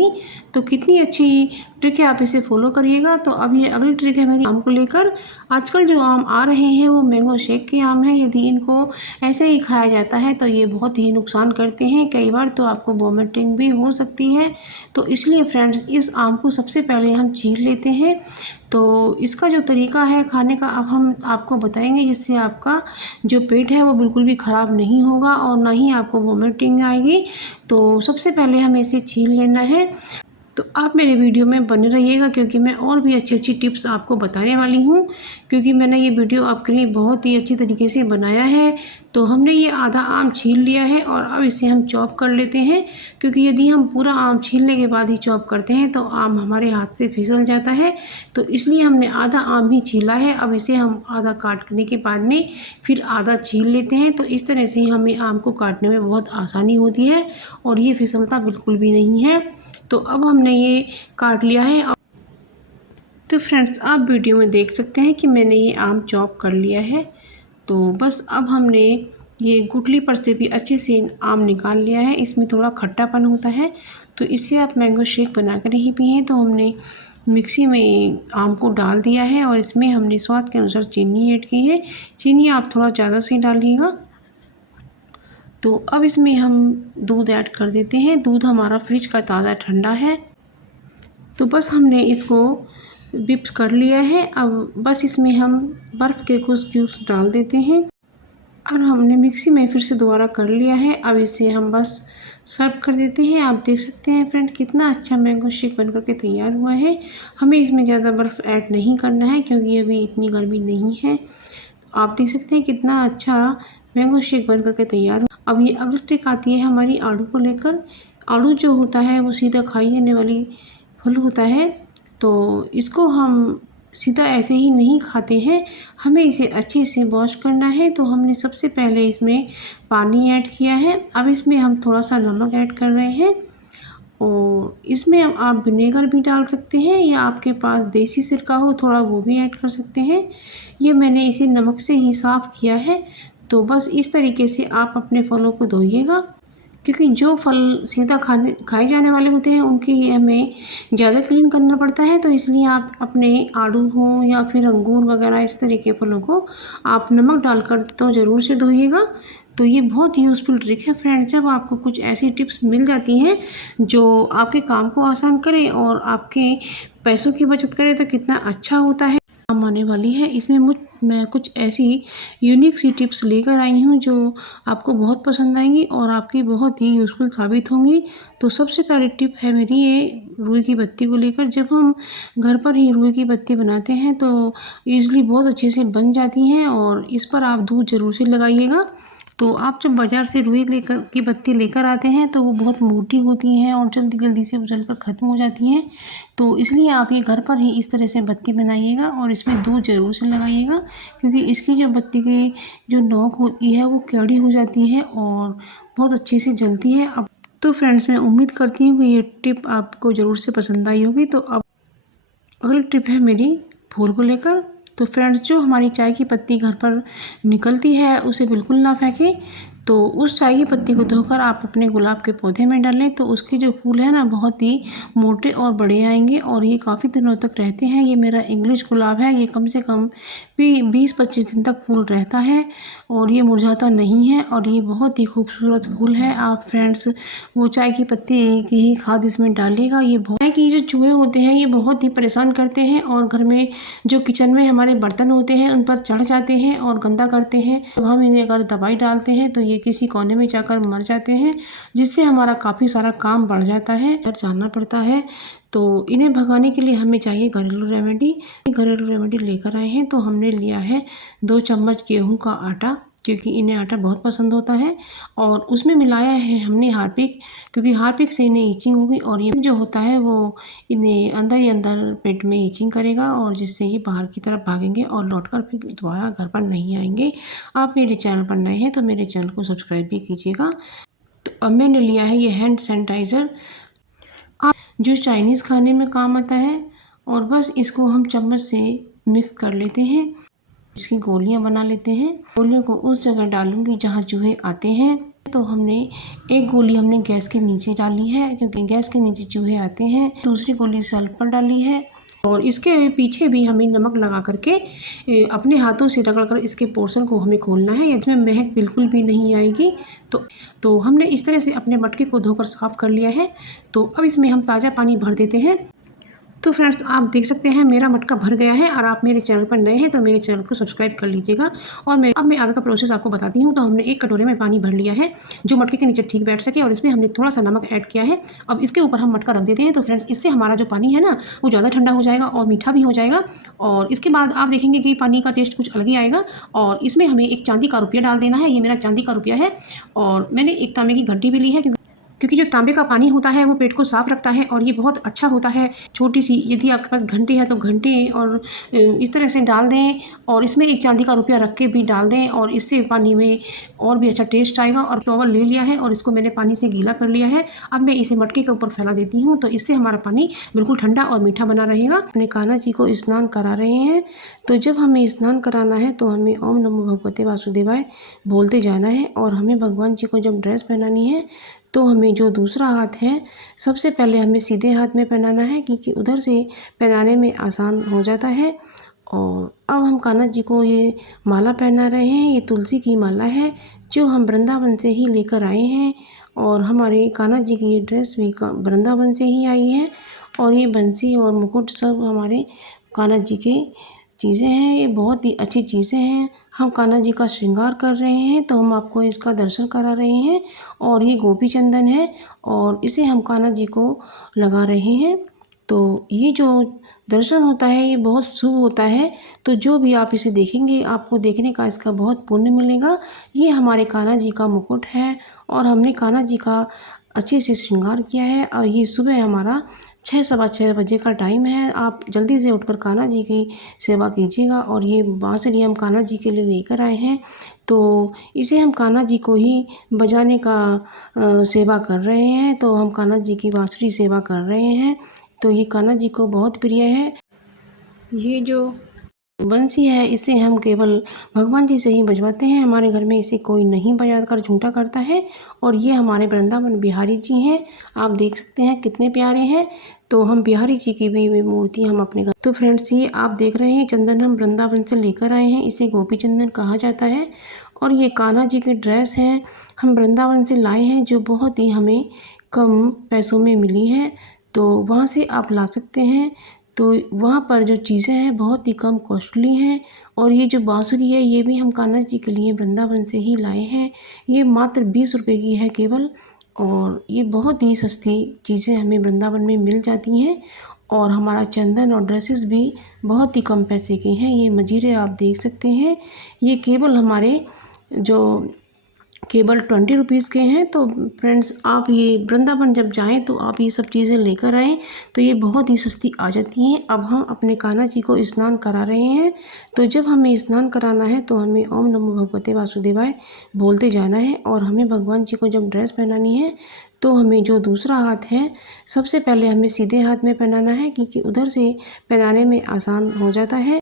जाएगी। तो कितनी अच्छी ट्रिक है, आप इसे फॉलो करिएगा। तो अब ये अगली ट्रिक है मेरी आम को लेकर। आजकल जो आम आ रहे हैं वो मैंगो शेक के आम हैं। यदि इनको ऐसे ही खाया जाता है तो ये बहुत ही नुकसान करते हैं, कई बार तो आपको वॉमिटिंग भी हो सकती है। तो इसलिए फ्रेंड्स, इस आम को सबसे पहले हम छील लेते हैं। तो इसका जो तरीका है खाने का अब हम आपको बताएंगे, जिससे आपका जो पेट है वो बिल्कुल भी ख़राब नहीं होगा और ना ही आपको वॉमिटिंग आएगी। तो सबसे पहले हमें इसे छील लेना है। तो आप मेरे वीडियो में बने रहिएगा, क्योंकि मैं और भी अच्छी अच्छी टिप्स आपको बताने वाली हूँ, क्योंकि मैंने ये वीडियो आपके लिए बहुत ही अच्छी तरीके से बनाया है। तो हमने ये आधा आम छील लिया है और अब इसे हम चॉप कर लेते हैं, क्योंकि यदि हम पूरा आम छीलने के बाद ही चॉप करते हैं तो आम हमारे हाथ से फिसल जाता है। तो इसलिए हमने आधा आम ही छीला है। अब इसे हम आधा काटने के बाद में फिर आधा छील लेते हैं। तो इस तरह से हमें आम को काटने में बहुत आसानी होती है और ये फिसलता बिल्कुल भी नहीं है। तो अब हमने ये काट लिया है। तो फ्रेंड्स, आप वीडियो में देख सकते हैं कि मैंने ये आम चॉप कर लिया है। तो बस अब हमने ये गुठली पर से भी अच्छे से आम निकाल लिया है। इसमें थोड़ा खट्टापन होता है, तो इसे आप मैंगो शेक बना कर ही पिएं। तो हमने मिक्सी में आम को डाल दिया है और इसमें हमने स्वाद के अनुसार चीनी ऐड की है। चीनी आप थोड़ा ज़्यादा से डालिएगा। तो अब इसमें हम दूध ऐड कर देते हैं। दूध हमारा फ्रिज का ताज़ा ठंडा है। तो बस हमने इसको whip कर लिया है। अब बस इसमें हम बर्फ़ के कुछ क्यूब्स डाल देते हैं और हमने मिक्सी में फिर से दोबारा कर लिया है। अब इसे हम बस सर्व कर देते हैं। आप देख सकते हैं फ्रेंड, कितना अच्छा मैंगो शेक बनकर के तैयार हुआ है। हमें इसमें ज़्यादा बर्फ़ ऐड नहीं करना है, क्योंकि अभी इतनी गर्मी नहीं है। आप देख सकते हैं कितना अच्छा मैंगो शेक बनकर के तैयार हो। अब ये अगली ट्रिक आती है हमारी आड़ू को लेकर। आड़ू जो होता है वो सीधा खाई जाने वाली फल होता है। तो इसको हम सीधा ऐसे ही नहीं खाते हैं, हमें इसे अच्छे से वॉश करना है। तो हमने सबसे पहले इसमें पानी ऐड किया है। अब इसमें हम थोड़ा सा नमक ऐड कर रहे हैं और इसमें आप विनेगर भी डाल सकते हैं, या आपके पास देसी सिरका हो थोड़ा, वो भी ऐड कर सकते हैं। ये मैंने इसे नमक से ही साफ़ किया है। तो बस इस तरीके से आप अपने फलों को धोइएगा, क्योंकि जो फल सीधा खाए जाने वाले होते हैं उनकी हमें ज़्यादा क्लीन करना पड़ता है। तो इसलिए आप अपने आड़ू हो या फिर अंगूर वगैरह इस तरह के फलों को आप नमक डालकर तो ज़रूर से धोइएगा। तो ये बहुत यूज़फुल ट्रिक है फ्रेंड। जब आपको कुछ ऐसी टिप्स मिल जाती हैं जो आपके काम को आसान करे और आपके पैसों की बचत करे, तो कितना अच्छा होता है। काम आने वाली है। इसमें मैं कुछ ऐसी यूनिक सी टिप्स लेकर आई हूँ जो आपको बहुत पसंद आएंगी और आपकी बहुत ही यूज़फुल साबित होंगी। तो सबसे पहली टिप है मेरी ये रुई की बत्ती को लेकर। जब हम घर पर ही रुई की बत्ती बनाते हैं तो ईज़िली बहुत अच्छे से बन जाती हैं, और इस पर आप दूध ज़रूर से लगाइएगा। तो आप जब बाज़ार से रुई की बत्ती लेकर आते हैं तो वो बहुत मोटी होती हैं और जल्दी जल्दी से जलकर ख़त्म हो जाती हैं। तो इसलिए आप ये घर पर ही इस तरह से बत्ती बनाइएगा और इसमें दूध ज़रूर से लगाइएगा, क्योंकि इसकी जो बत्ती की जो नोक होती है वो कड़ी हो जाती है और बहुत अच्छे से जलती है। अब तो फ्रेंड्स, मैं उम्मीद करती हूँ कि ये टिप आपको ज़रूर से पसंद आई होगी। तो अब अगली टिप है मेरी फूल को लेकर। तो फ्रेंड्स, जो हमारी चाय की पत्ती घर पर निकलती है उसे बिल्कुल ना फेंकें। तो उस चाय की पत्ती को धोकर आप अपने गुलाब के पौधे में डालें, तो उसके जो फूल है ना बहुत ही मोटे और बड़े आएंगे और ये काफ़ी दिनों तक रहते हैं। ये मेरा इंग्लिश गुलाब है, ये कम से कम भी 20-25 दिन तक फूल रहता है और ये मुरझाता नहीं है और ये बहुत ही खूबसूरत फूल है। आप फ्रेंड्स वो चाय की पत्ती की ही खाद इसमें डालिएगा। ये बहुत कि जो चूहे होते हैं ये बहुत ही परेशान करते हैं और घर में जो किचन में हमारे बर्तन होते हैं उन पर चढ़ जाते हैं और गंदा करते हैं। जब हम इन्हें अगर दवाई डालते हैं तो ये किसी कोने में जाकर मर जाते हैं, जिससे हमारा काफ़ी सारा काम बढ़ जाता है, घर जाना पड़ता है। तो इन्हें भगाने के लिए हमें चाहिए घरेलू रेमेडी। घरेलू रेमेडी लेकर आए हैं। तो हमने लिया है 2 चम्मच गेहूं का आटा, क्योंकि इन्हें आटा बहुत पसंद होता है, और उसमें मिलाया है हमने हार्पिक, क्योंकि हार्पिक से इन्हें ईचिंग होगी और ये जो होता है वो इन्हें अंदर ही अंदर पेट में ईचिंग करेगा और जिससे ये बाहर की तरफ भागेंगे और लौटकर फिर दोबारा घर पर नहीं आएंगे। आप मेरे चैनल पर नए हैं तो मेरे चैनल को सब्सक्राइब भी कीजिएगा। तो अब मैंने लिया है ये हैंड सैनिटाइज़र, जो चाइनीज़ खाने में काम आता है, और बस इसको हम चम्मच से मिक्स कर लेते हैं। इसकी गोलियां बना लेते हैं। गोलियों को उस जगह डालूंगी जहां चूहे आते हैं। तो हमने एक गोली हमने गैस के नीचे डाली है, क्योंकि गैस के नीचे चूहे आते हैं। दूसरी गोली सल्फ पर डाली है और इसके पीछे भी हमें नमक लगा करके अपने हाथों से रगड़ कर इसके पोर्शन को हमें खोलना है। इसमें महक बिल्कुल भी नहीं आएगी। तो हमने इस तरह से अपने मटके को धोकर साफ़ कर लिया है। तो अब इसमें हम ताज़ा पानी भर देते हैं। तो फ्रेंड्स, आप देख सकते हैं मेरा मटका भर गया है। और आप मेरे चैनल पर नए हैं तो मेरे चैनल को सब्सक्राइब कर लीजिएगा। और मैं आगे का प्रोसेस आपको बताती हूँ। तो हमने एक कटोरे में पानी भर लिया है जो मटके के नीचे ठीक बैठ सके, और इसमें हमने थोड़ा सा नमक ऐड किया है। अब इसके ऊपर हम मटका रख देते हैं। तो फ्रेंड्स, इससे हमारा जो पानी है ना वो ज़्यादा ठंडा हो जाएगा और मीठा भी हो जाएगा। और इसके बाद आप देखेंगे कि पानी का टेस्ट कुछ अलग ही आएगा। और इसमें हमें एक चांदी का रुपया डाल देना है। ये मेरा चांदी का रुपया है। और मैंने एक तांबे की घंटी भी ली है, क्योंकि जो तांबे का पानी होता है वो पेट को साफ़ रखता है और ये बहुत अच्छा होता है। छोटी सी यदि आपके पास घंटी है तो घंटी और इस तरह से डाल दें, और इसमें एक चांदी का रुपया रख के भी डाल दें, और इससे पानी में और भी अच्छा टेस्ट आएगा। और टॉवल ले लिया है और इसको मैंने पानी से गीला कर लिया है। अब मैं इसे मटके के ऊपर फैला देती हूँ, तो इससे हमारा पानी बिल्कुल ठंडा और मीठा बना रहेगा। अपने कान्हा जी को स्नान करा रहे हैं। तो जब हमें स्नान कराना है तो हमें ओम नमो भगवते वासुदेवाय बोलते जाना है। और हमें भगवान जी को जब ड्रेस पहनानी है तो हमें जो दूसरा हाथ है सबसे पहले हमें सीधे हाथ में पहनाना है, क्योंकि उधर से पहनाने में आसान हो जाता है। और अब हम कान्हा जी को ये माला पहना रहे हैं। ये तुलसी की माला है जो हम वृंदावन से ही लेकर आए हैं। और हमारे कान्हा जी की ये ड्रेस भी वृंदावन से ही आई है। और ये बंसी और मुकुट सब हमारे कान्हा जी के चीज़ें हैं। ये बहुत ही अच्छी चीज़ें हैं। हम कान्हा जी का श्रृंगार कर रहे हैं तो हम आपको इसका दर्शन करा रहे हैं। और ये गोपी चंदन है और इसे हम कान्हा जी को लगा रहे हैं। तो ये जो दर्शन होता है ये बहुत शुभ होता है। तो जो भी आप इसे देखेंगे आपको देखने का इसका बहुत पुण्य मिलेगा। ये हमारे कान्हा जी का मुकुट है और हमने कान्हा जी का अच्छे से श्रृंगार किया है। और ये सुबह हमारा 6 सवा 6 बजे का टाइम है। आप जल्दी से उठकर कान्हा जी की सेवा कीजिएगा। और ये बांसुरी हम कान्हा जी के लिए लेकर आए हैं। तो इसे हम कान्हा जी को ही बजाने का सेवा कर रहे हैं। तो हम कान्हा जी की बांसुरी सेवा कर रहे हैं। तो ये कान्हा जी को बहुत प्रिय है। ये जो बंसी है इसे हम केवल भगवान जी से ही बजवाते हैं। हमारे घर में इसे कोई नहीं बजाकर झूठा करता है। और ये हमारे वृंदावन बिहारी जी हैं। आप देख सकते हैं कितने प्यारे हैं। तो हम बिहारी जी की भी मूर्ति हम अपने घर। तो फ्रेंड्स, ये आप देख रहे हैं चंदन हम वृंदावन से लेकर आए हैं। इसे गोपी चंदन कहा जाता है। और ये कान्हा जी की ड्रेस है हम वृंदावन से लाए हैं, जो बहुत ही हमें कम पैसों में मिली है। तो वहाँ से आप ला सकते हैं। तो वहाँ पर जो चीज़ें हैं बहुत ही कम कॉस्टली हैं। और ये जो बांसुरी है ये भी हम कान्हा जी के लिए वृंदावन से ही लाए हैं। ये मात्र 20 रुपये की है केवल। और ये बहुत ही सस्ती चीज़ें हमें वृंदावन में मिल जाती हैं। और हमारा चंदन और ड्रेसेस भी बहुत ही कम पैसे के हैं। ये मंजीरे आप देख सकते हैं। ये केवल हमारे जो केवल 20 रुपीज़ के हैं। तो फ्रेंड्स, आप ये वृंदावन जब जाएं तो आप ये सब चीज़ें लेकर आएँ, तो ये बहुत ही सस्ती आ जाती हैं। अब हम अपने कान्हा जी को स्नान करा रहे हैं। तो जब हमें स्नान कराना है तो हमें ओम नमो भगवते वासुदेवाय बोलते जाना है। और हमें भगवान जी को जब ड्रेस पहनानी है तो हमें जो दूसरा हाथ है सबसे पहले हमें सीधे हाथ में पहनाना है, क्योंकि उधर से पहनाने में आसान हो जाता है।